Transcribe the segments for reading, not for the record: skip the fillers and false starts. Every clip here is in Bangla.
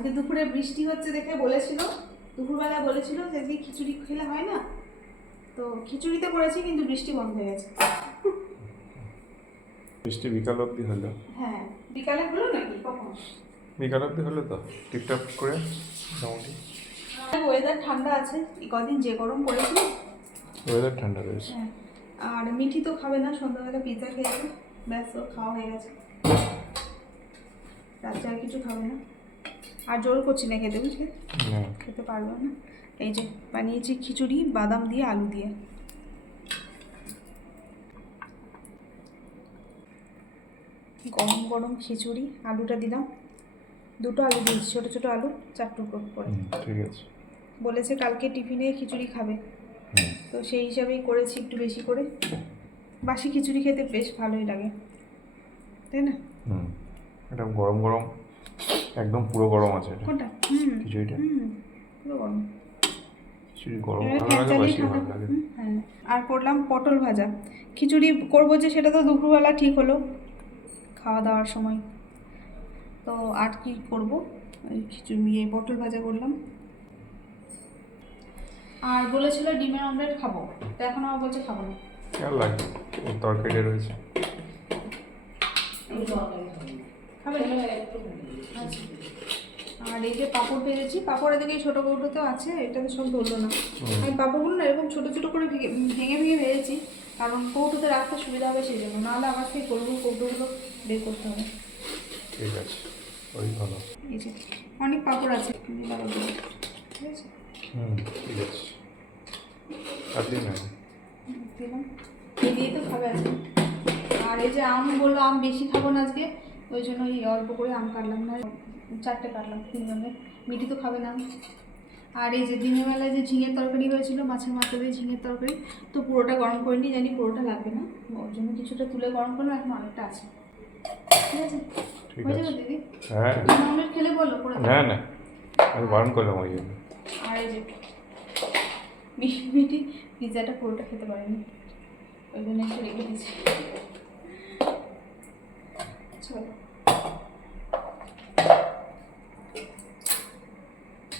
আজকে দুপুরে বৃষ্টি হচ্ছে দেখে বলেছিল, দুপুরবেলা বলেছিল যে আজকে খিচুড়ি খেলে হয় না, তো খিচুড়িতে করেছি কিন্তু বৃষ্টি বন্ধ হয়ে গেছে। বৃষ্টি বিকাল অবধি হলো। হ্যাঁ বিকালে হলো নাকি কখন? বিকাল অবধি হলো তো টিপটাপ করে মোটামুটি। ওয়েদার ঠান্ডা আছে, এই কদিন যে গরম পড়েছিল। ওয়েদার ঠান্ডা রয়েছে। হ্যাঁ আর মিঠি তো খাবে না, সন্ধ্যাবেলা পিৎজা খেয়েছে, ব্যাস ওর খাওয়া হয়ে গেছে, রাত্রে আর কিছু খাবে না। আর জোর করছি না খেতে, বুঝলে খেতে পারবে না। এই যে বানিয়েছি খিচুড়ি বাদাম দিয়ে আলু দিয়ে। গরম গরম খিচুড়ি, আলুটা দিলাম, দুটো আলু দিয়েছি, ছোটো ছোটো আলু 4 টুকরো করে। ঠিক আছে। বলেছে কালকে টিফিনে খিচুড়ি খাবে, তো সেই হিসাবেই করেছি একটু বেশি করে। বাসি খিচুড়ি খেতে বেশ ভালোই লাগে, তাই না? এটা গরম গরম, একদম পুরো গরম আছে এটা। কোনটা? খিচুড়িটা পুরো গরম। খিচুড়ি গরম ভালো লাগে, বাসি ভালো লাগে। হ্যাঁ আর করলাম পটল ভাজা। খিচুড়ি করবো যে সেটা তো দুপুরবেলা ঠিক হলো খাওয়া দাওয়ার সময়, তো আর কি করবো, এই খিচুড়ি পটল ভাজা করলাম। আর বলেছিল ডিমের অমলেট খাবো, তো এখন আমার বলছে খাবো না। কেমন লাগে? তরকারিটা রয়েছে। খাবে না? আচ্ছা। আর এই যে পাঁপড় ভেজেছি, পাঁপড় এদিকে এই ছোটো কৌটোতেও আছে, এটাতে সব ধরলো না। আমি পাঁপড়গুলো না এরকম ছোটো ছোটো করে ভেঙে ভেঙে ভেজেছি, কারণ কৌটোতে রাখতে সুবিধা হবে সেই জন্য, নাহলে আমার সেই করবো কৌটোগুলো বের করতে হবে। ঠিক আছে, ওই ভালো। এই যে অনেক পাঁপড় আছে, ঠিক আছে। ঠিক আছে, আর দিন না দিলাম, এই দিয়ে তো খাবে আজকে। আর এই যে আম বললো আম বেশি খাবো না আজকে, ওই জন্য এই অল্প করে আম কাটলাম না, 4টে কাটলাম 3 জনের। মিটি তো খাবে না। আর এই যে দিনের বেলায় যে ঝিঙের তরকারি হয়েছিল, মাছের মাথা দিয়ে ঝিঙের তরকারি, তো পুরোটা গরম করে নিই, জানি পুরোটা লাগবে না, ওর জন্য কিছুটা তুলে গরম করলাম, এখন অনেকটা আছে। ঠিক আছে, হয়ে যাবে দিদি? হ্যাঁ অমলেট খেলে বলো করে না না, আমি বারণ করলাম ওই জন্য। আর এই যে মিটি পিৎজাটা পুরোটা খেতে পারেনি, ওই জন্য একটু রেখে দিয়েছি। চলো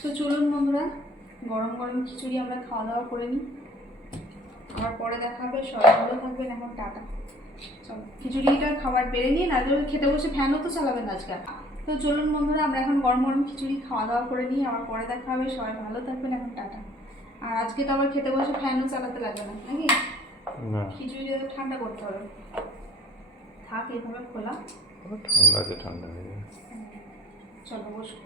তো চলুন বন্ধুরা, গরম গরম খিচুড়ি আমরা খাওয়া দাওয়া করে নিই, আবার পরে দেখা হবে। সবাই ভালো থাকবেন, এখন টাটা। চলো খিচুড়িটা খাবার বেড়ে নিয়ে, না খেতে বসে ফ্যানও তো চালাবেন আজকে। তো চলুন বন্ধুরা, আমরা এখন গরম গরম খিচুড়ি খাওয়া দাওয়া করে নিই, আবার পরে দেখা হবে। সবাই ভালো থাকবেন, এখন টাটা। আর আজকে তো আবার খেতে বসে ফ্যানও চালাতে লাগবে না নাকি? খিচুড়িটা ঠান্ডা করতে হবে, থাক এইভাবে খোলা। ঠান্ডা আছে, ঠান্ডা হয়ে যাবে। চলো বসো।